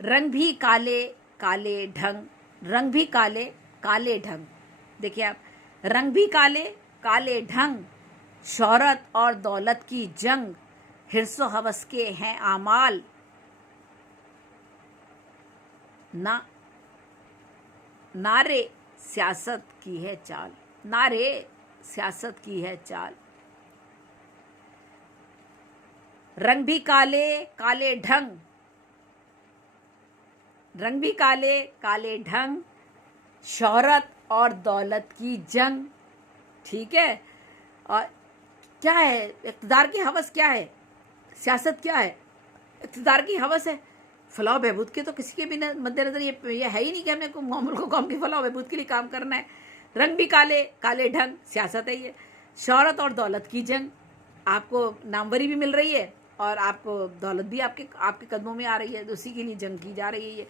रंग भी काले काले ढंग, रंग भी काले काले ढंग। देखिए आप, रंग भी काले काले ढंग, शोहरत और दौलत की जंग, हिर्सो हवस के हैं आमाल, ना नारे सियासत की है चाल, नारे सियासत की है चाल। रंग भी काले काले ढंग, रंग भी काले काले ढंग, शोहरत और दौलत की जंग। ठीक है। और क्या है इक़्तिदार की हवस? क्या है सियासत? क्या है इक़्तिदार की हवस? है फलाह बहबूद के तो किसी के भी मद्देनजर ये है ही नहीं कि हमें मुल्क कौम की फलाह बहबूद के लिए काम करना है। रंग भी काले काले ढंग, सियासत है ये। शोहरत और दौलत की जंग, आपको नामवरी भी मिल रही है और आपको दौलत भी आपके कदमों में आ रही है, उसी के लिए जंग की जा रही है ये।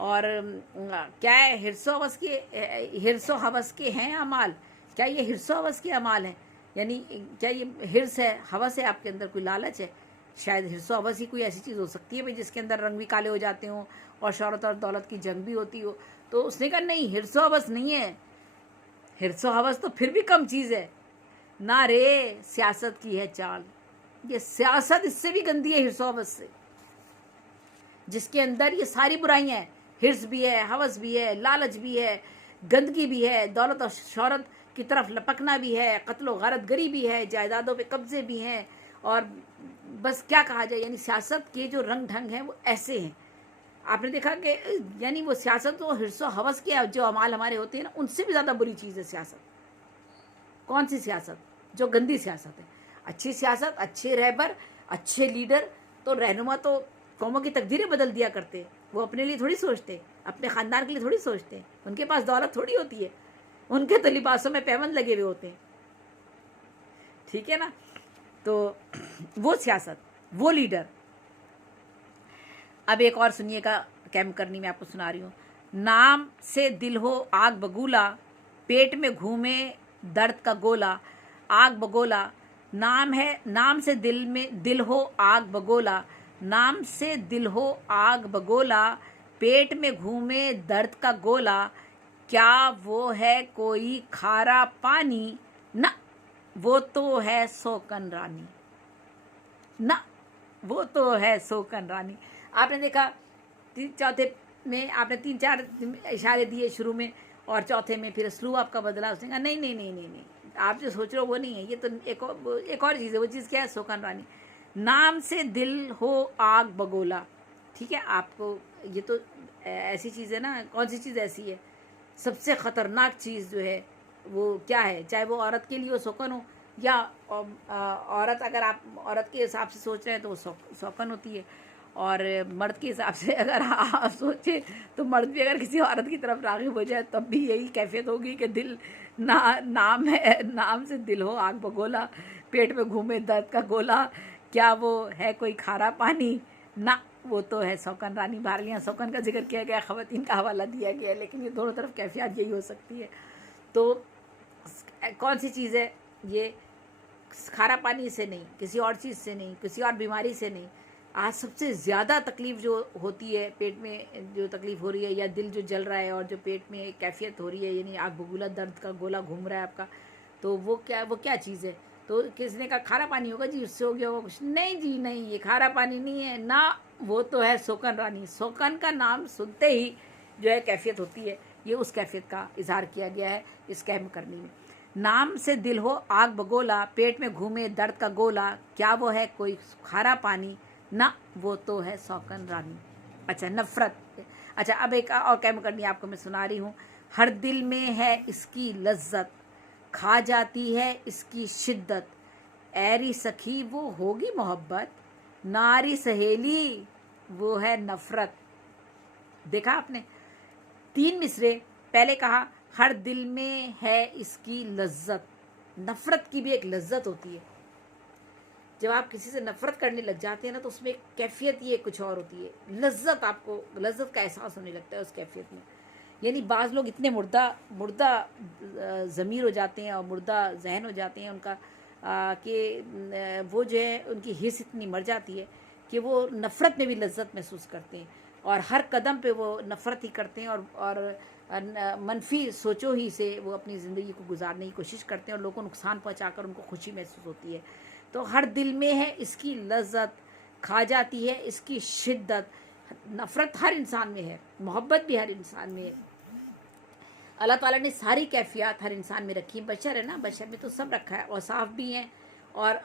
और क्या है, हिर्सो हवस के हैं अमाल। क्या ये हिर्सो हवस के अमाल हैं? यानी क्या ये हिर्स है, हवस है आपके अंदर, कोई लालच है? शायद हिर्सो हवस ही कोई ऐसी चीज़ हो सकती है भाई जिसके अंदर रंग भी काले हो जाते हों और शोहरत और दौलत की जंग भी होती हो। तो उसने कहा नहीं, हिर्सो हवस नहीं है। हिर्सो हवस तो फिर भी कम चीज़ है। ना रे सियासत की है चाल, ये सियासत इससे भी गंदी है हिर्सो हवस से, जिसके अंदर ये सारी बुराइयां हैं। हिर्स भी है, हवस भी है, लालच भी है, गंदगी भी है, दौलत और शोहरत की तरफ लपकना भी है, कत्लो गारतगरी भी है, जायदादों पे कब्जे भी हैं। और बस क्या कहा जाए, यानी सियासत के जो रंग ढंग हैं वो ऐसे हैं। आपने देखा कि यानी वो सियासत तो हिर्सो हवस के जो अमाल हमारे होते हैं ना, उनसे भी ज़्यादा बुरी चीज़ है सियासत। कौन सी सियासत? जो गंदी सियासत है। अच्छी सियासत, अच्छे रहबर, अच्छे लीडर तो रहनुमा तो कौमों की तकदीरें बदल दिया करते। वो अपने लिए थोड़ी सोचते, अपने ख़ानदान के लिए थोड़ी सोचते। उनके पास दौलत थोड़ी होती है, उनके तो लिबासों में पैबंद लगे हुए होते हैं। ठीक है ना? तो वो सियासत, वो लीडर। अब एक और सुनिएगा, कैम करनी मैं आपको सुना रही हूँ। नाम से दिल हो आग बगूला, पेट में घूमे दर्द का गोला। आग बगोला नाम है, नाम से दिल हो आग बगोला, नाम से दिल हो आग बगोला, पेट में घूमे दर्द का गोला। क्या वो है कोई खारा पानी? ना वो तो है सोकन रानी, ना वो तो है सोकन रानी। आपने देखा चौथे में आपने 3-4 इशारे दिए शुरू में, और चौथे में फिर स्लू आपका बदला। उसने कहा नहीं नहीं नहीं नहीं नहीं, आप जो सोच रहे हो वो नहीं है, ये तो एक और चीज़ है। वो चीज़ क्या है? सोकन रानी। नाम से दिल हो आग बगोला। ठीक है, आपको ये तो ऐसी चीज़ है ना। कौन सी चीज़ ऐसी है? सबसे ख़तरनाक चीज़ जो है वो क्या है? चाहे वो औरत के लिए वो सोकन हो, या औरत, अगर आप औरत के हिसाब से सोच रहे हैं तो वो सोकन होती है, और मर्द के हिसाब से अगर आप सोचें तो मर्द भी अगर किसी औरत की तरफ राग़िब हो जाए तब भी यही कैफियत होगी कि दिल नाम है, नाम से दिल हो आग बगोला, पेट में घूमे दर्द का गोला। क्या वो है कोई खारा पानी? ना वो तो है सोकन रानी। बहरहाल सोकन का जिक्र किया गया, ख़वातीन का हवाला दिया गया है, लेकिन ये दोनों तरफ कैफियत यही हो सकती है। तो कौन सी चीज़ है ये? खारा पानी से नहीं, किसी और चीज़ से नहीं, किसी और बीमारी से नहीं। आज सबसे ज़्यादा तकलीफ़ जो होती है, पेट में जो तकलीफ़ हो रही है, या दिल जो जल रहा है और जो पेट में कैफियत हो रही है, यानी आग बगूला, दर्द का गोला घूम रहा है आपका, तो वो क्या चीज़ है? तो किसने कहा खारा पानी होगा जी, उससे हो गया होगा कुछ? नहीं जी नहीं, ये खारा पानी नहीं है ना, वो तो है सोकन रानी। सोकन का नाम सुनते ही जो है कैफियत होती है, ये उस कैफियत का इजहार किया गया है इस कैम करनी में। नाम से दिल हो आग बगोला, पेट में घूमे दर्द का गोला। क्या वो है कोई खारा पानी? ना वो तो है सोकन रानी। अच्छा, नफ़रत। अच्छा, अब एक और कैम करनी आपको मैं सुना रही हूँ। हर दिल में है इसकी लज्जत, खा जाती है इसकी शिद्दत। ऐरी सखी वो होगी मोहब्बत, नारी सहेली वो है नफ़रत। देखा आपने? 3 मिसरे। पहले कहा हर दिल में है इसकी लज्जत। नफ़रत की भी एक लज्जत होती है। जब आप किसी से नफ़रत करने लग जाते हैं ना, तो उसमें एक कैफियत ही कुछ और होती है। लज्जत, आपको लज्जत का एहसास होने लगता है उस कैफियत में। यानी बाज़ लोग इतने मुर्दा ज़मीर हो जाते हैं और मुर्दा जहन हो जाते हैं उनका, कि वो जो है उनकी हिस्स इतनी मर जाती है कि वो नफ़रत में भी लज्जत महसूस करते हैं। और हर कदम पे वो नफ़रत ही करते हैं और मनफी सोचों ही से वो अपनी ज़िंदगी को गुजारने की कोशिश करते हैं और लोगों को नुकसान पहुंचाकर उनको खुशी महसूस होती है। तो हर दिल में है इसकी लज्जत, खा जाती है इसकी शिद्दत। नफ़रत हर इंसान में है, मोहब्बत भी हर इंसान में है। अल्लाह ताला ने सारी कैफियत हर इंसान में रखी है। बशर है ना, बशर में तो सब रखा है, औसाफ भी हैं और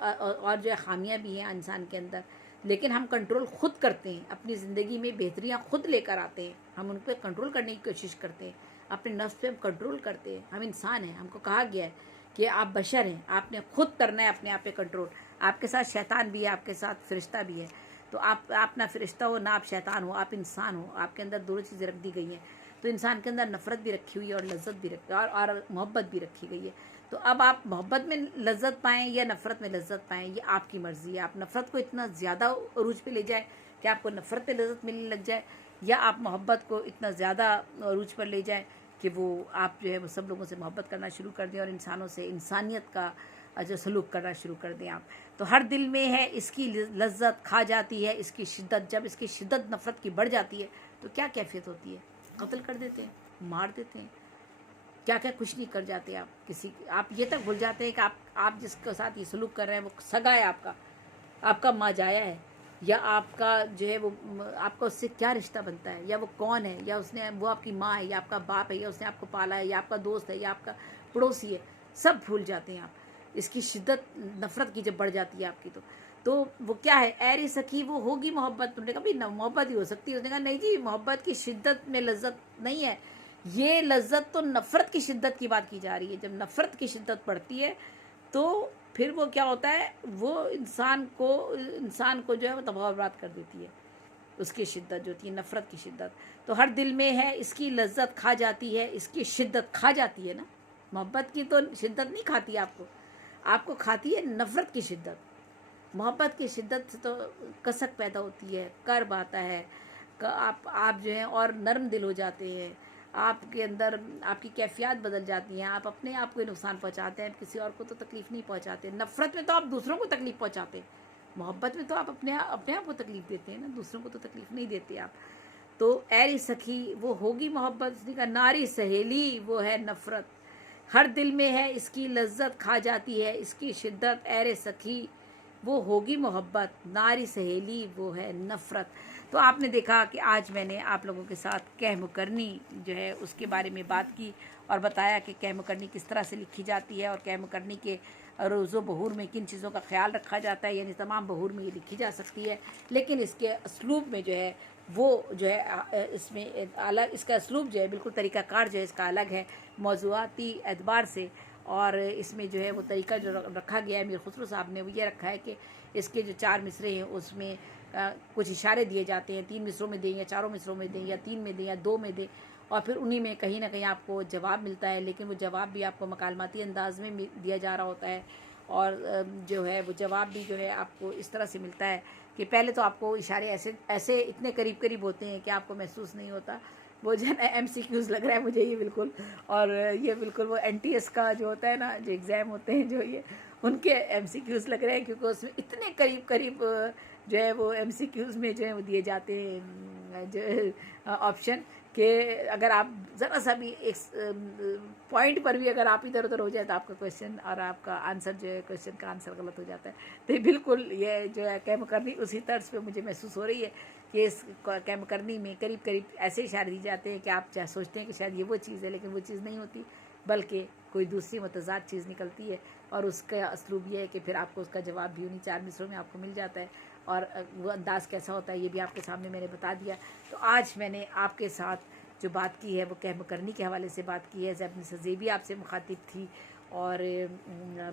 जो है खामियाँ भी हैं इंसान के अंदर। लेकिन हम कंट्रोल खुद करते हैं, अपनी ज़िंदगी में बेहतरियाँ खुद लेकर आते हैं, हम उन पर कंट्रोल करने की कोशिश करते हैं, अपने नफ्स पे हम कंट्रोल करते हैं। हम इंसान हैं, हमको कहा गया है कि आप बशर हैं, आपने खुद करना है अपने आप पे कंट्रोल। आपके साथ शैतान भी है, आपके साथ फरिश्ता भी है। तो आप ना फरिश्ता हो ना आप शैतान हो, आप इंसान हो। आपके अंदर दोनों चीज़ें रख दी गई हैं। तो इंसान के अंदर नफ़रत भी रखी हुई है और लज्जत भी रखी और मोहब्बत भी रखी गई है। तो अब आप मोहब्बत में लज्जत पाएँ या नफ़रत में लज्जत पाएँ, ये आपकी मर्ज़ी है। आप नफ़रत को इतना ज़्यादा अरूज पे ले जाए कि आपको नफ़रत पे लज्जत मिलने लग जाए, या आप मोहब्बत को इतना ज़्यादा अरूज पर ले जाए कि वो आप जो है वो सब लोगों से मोहब्बत करना शुरू कर दें और इंसानों से इंसानियत का जो सलूक करना शुरू कर दें आप। तो हर दिल में है इसकी लज्जत, खा जाती है इसकी शिद्दत। जब इसकी शिद्दत नफ़रत की बढ़ जाती है तो क्या कैफियत होती है? कत्ल कर देते हैं, मार देते हैं, क्या क्या कुछ नहीं कर जाते आप किसी। आप ये तक भूल जाते हैं कि आप जिसके साथ ये सलूक कर रहे हैं वो सगा है आपका माजाया है, या आपका जो है वो आपका उससे क्या रिश्ता बनता है, या वो कौन है, या वो आपकी माँ है, या आपका बाप है, या उसने आपको पाला है, या आपका दोस्त है, या आपका पड़ोसी है। सब भूल जाते हैं आप। इसकी शिद्दत नफ़रत की जब बढ़ जाती है आपकी तो वो क्या है, ऐरी सखी वो होगी मोहब्बत। तुमने कहा भाई मोहब्बत ही हो सकती है। उसने कहा नहीं जी, मोहब्बत की शिद्दत में लज्जत नहीं है, ये लज्जत तो नफ़रत की शिद्दत की बात की जा रही है। जब नफ़रत की शिद्दत बढ़ती है तो फिर वो क्या होता है, वो इंसान को जो है वो तबाह बर्बाद कर देती है। उसकी शिद्दत जो होती है, नफ़रत की शिद्दत। तो हर दिल में है इसकी लज्जत, खा जाती है इसकी शिद्दत। खा जाती है ना, मोहब्बत की तो शिद्दत नहीं खाती आपको खाती है नफ़रत की शिद्दत। मोहब्बत की शिद्दत से तो कसक पैदा होती है, कर्ब आता है, आप जो है और नरम दिल हो जाते हैं, आपके अंदर आपकी कैफियत बदल जाती हैं, आप अपने आप को नुकसान पहुंचाते हैं, किसी और को तो तकलीफ़ नहीं पहुंचाते। नफ़रत में तो आप दूसरों को तकलीफ़ पहुंचाते हैं, मोहब्बत में तो आप अपने आप को तकलीफ़ देते हैं ना, दूसरों को तो तकलीफ़ नहीं देते आप। तो ऐरी सखी वो होगी मोहब्बत, उसने कहा नारी सहेली वो है नफ़रत। हर दिल में है इसकी लज्जत, खा जाती है इसकी शिद्दत। ऐरे सखी वो होगी मोहब्बत, नारी सहेली वो है नफ़रत। तो आपने देखा कि आज मैंने आप लोगों के साथ कह मुकरनी जो है उसके बारे में बात की और बताया कि कह मुकरनी किस तरह से लिखी जाती है और कह मुकरनी के रोज़ो बहूर में किन चीज़ों का ख्याल रखा जाता है। यानी तमाम बहूर में ये लिखी जा सकती है, लेकिन इसके असलूब में जो है वो जो है इसमें अलग, इसका असलूब जो है बिल्कुल तरीक़ाकार जो है इसका अलग है मौज़ूआती एतबार से। और इसमें जो है वो तरीका जो रखा गया है मीर खुसरो साहब ने, वो ये रखा है कि इसके जो 4 मिसरे हैं उसमें कुछ इशारे दिए जाते हैं, 3 मिसरों में दें या 4 मिसरों में दें या 3 में दें या 2 में दें, और फिर उन्हीं में कहीं ना कहीं आपको जवाब मिलता है। लेकिन वो जवाब भी आपको मकालमाती अंदाज में दिया जा रहा होता है, और जो है वो जवाब भी जो है आपको इस तरह से मिलता है कि पहले तो आपको इशारे ऐसे इतने करीब करीब होते हैं कि आपको महसूस नहीं होता। वो जो है ना MCQs लग रहा है मुझे ये बिल्कुल, और ये बिल्कुल वो NTS का जो होता है ना, जो एग्ज़ाम होते हैं जो ये उनके MCQs लग रहे हैं, क्योंकि उसमें इतने करीब करीब जो है वो MCQs में जो है वो दिए जाते हैं जो ऑप्शन कि अगर आप ज़रा सा भी एक पॉइंट पर भी अगर आप इधर उधर हो जाए तो आपका क्वेश्चन और आपका आंसर जो है क्वेश्चन का आंसर गलत हो जाता है। तो ये बिल्कुल ये जो है कह मुकरनी उसी तर्ज पे मुझे महसूस हो रही है कि इस कह मुकरनी में करीब करीब ऐसे इशारे दिए जाते हैं कि आप चाहे सोचते हैं कि शायद ये वो चीज़ है, लेकिन वो चीज़ नहीं होती, बल्कि कोई दूसरी मतज़ाद चीज़ निकलती है। और उसका असलूब ये है कि फिर आपको उसका जवाब भी उन्हीं 4 मिसरों में आपको मिल जाता है, और वो अंदाज़ कैसा होता है ये भी आपके सामने मैंने बता दिया। तो आज मैंने आपके साथ जो बात की है वो कह मुकरनी के हवाले से बात की है। ज़ैब सज़े भी आपसे मुखातिब थी, और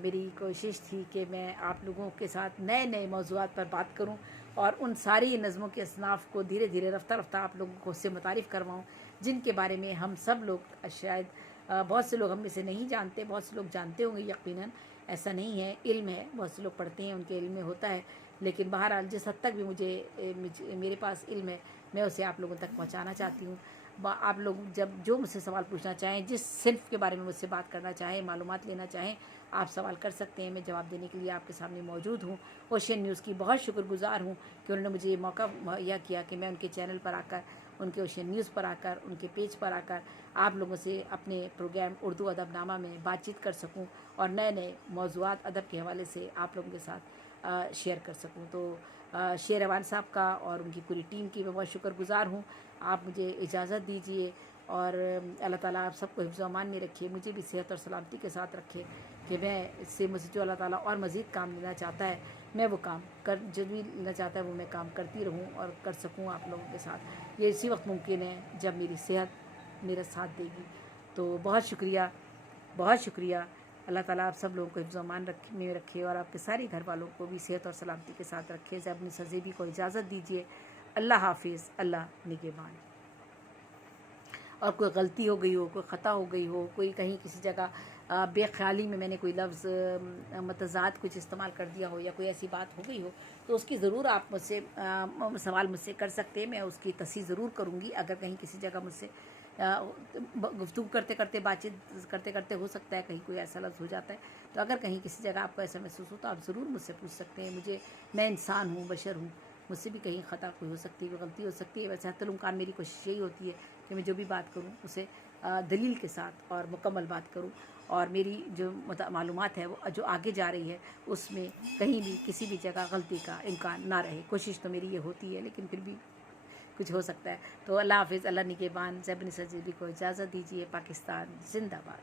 मेरी कोशिश थी कि मैं आप लोगों के साथ नए नए मौज़ूआत पर बात करूं और उन सारी नज़मों के असनाफ़ को धीरे धीरे रफ्ता रफ्ता आप लोगों को उससे मुतारिफ़ करवाऊं, जिनके बारे में हम सब लोग शायद बहुत से लोग हम में से नहीं जानते, बहुत से लोग जानते होंगे यकीनन, ऐसा नहीं है, इल्म है, बहुत से लोग पढ़ते हैं उनके इल्म में होता है। लेकिन बहरहाल जिस हद तक भी मेरे पास इल्म है मैं उसे आप लोगों तक पहुँचाना चाहती हूँ। आप लोग जब जो मुझसे सवाल पूछना चाहें, जिस सिर्फ के बारे में मुझसे बात करना चाहें, मालूमात लेना चाहें, आप सवाल कर सकते हैं। मैं जवाब देने के लिए आपके सामने मौजूद हूँ। ओशियन न्यूज़ की बहुत शुक्रगुजार हूँ कि उन्होंने मुझे ये मौका मुहैया किया कि मैं उनके चैनल पर आकर, उनके ओशियन न्यूज़ पर आकर, उनके पेज पर आकर आप लोगों से अपने प्रोग्राम उर्दू अदबनामा में बातचीत कर सकूं और नए नए मौज़ूआत अदब के हवाले से आप लोगों के साथ शेयर कर सकूं। तो शेर अवान साहब का और उनकी पूरी टीम की मैं बहुत शुक्रगुजार हूँ। आप मुझे इजाज़त दीजिए और अल्लाह ताला आप सबको हिफ्ज़ व अमान में रखे, मुझे भी सेहत और सलामती के साथ रखे कि मैं इससे मुझे जो अल्लाह ताला और मज़ीद काम लेना चाहता है, मैं वो काम कर, जो भी लेना चाहता है वो मैं काम करती रहूं और कर सकूं आप लोगों के साथ। ये इसी वक्त मुमकिन है जब मेरी सेहत मेरा साथ देगी। तो बहुत शुक्रिया, बहुत शुक्रिया। अल्लाह ताला आप सब लोगों को हिफ्ज़ व अमान में रखे और आपके सारे घर वालों को भी सेहत और सलामती के साथ रखे। ज़ैब अपनी सज़ेबी को इजाज़त दीजिए। अल्लाह हाफिज़, अल्लाह निगहबान। और कोई गलती हो गई हो, कोई ख़ता हो गई हो, कोई कहीं किसी जगह बेख्याली में मैंने कोई लफ्ज़ मतज़ाद कुछ इस्तेमाल कर दिया हो या कोई ऐसी बात हो गई हो, तो उसकी ज़रूर आप मुझसे सवाल मुझसे कर सकते हैं। मैं उसकी तस्हीह ज़रूर करूँगी। अगर कहीं किसी जगह मुझसे गुफ्तगू करते करते, बातचीत करते करते हो सकता है कहीं कोई ऐसा लफ्ज़ हो जाता है, तो अगर कहीं किसी जगह आपको ऐसा महसूस हो तो आप ज़रूर मुझसे पूछ सकते हैं। मैं इंसान हूँ, बशर हूँ, मुझसे भी कहीं ख़ता कोई हो सकती है, कोई गलती हो सकती है। वैसे हत्तुल इम्कान मेरी कोशिश यही होती है कि मैं जो भी बात करूँ उसे दलील के साथ और मुकम्मल बात करूँ और मेरी जो मालूमात है वो जो आगे जा रही है उसमें कहीं भी किसी भी जगह गलती का इम्कान ना रहे। कोशिश तो मेरी ये होती है, लेकिन फिर भी कुछ हो सकता है। तो अल्लाह हाफिज़, अल्लाह निगहबान। ज़ैब अपनी सज़ेबी को इजाज़त दीजिए। पाकिस्तान जिंदाबाद।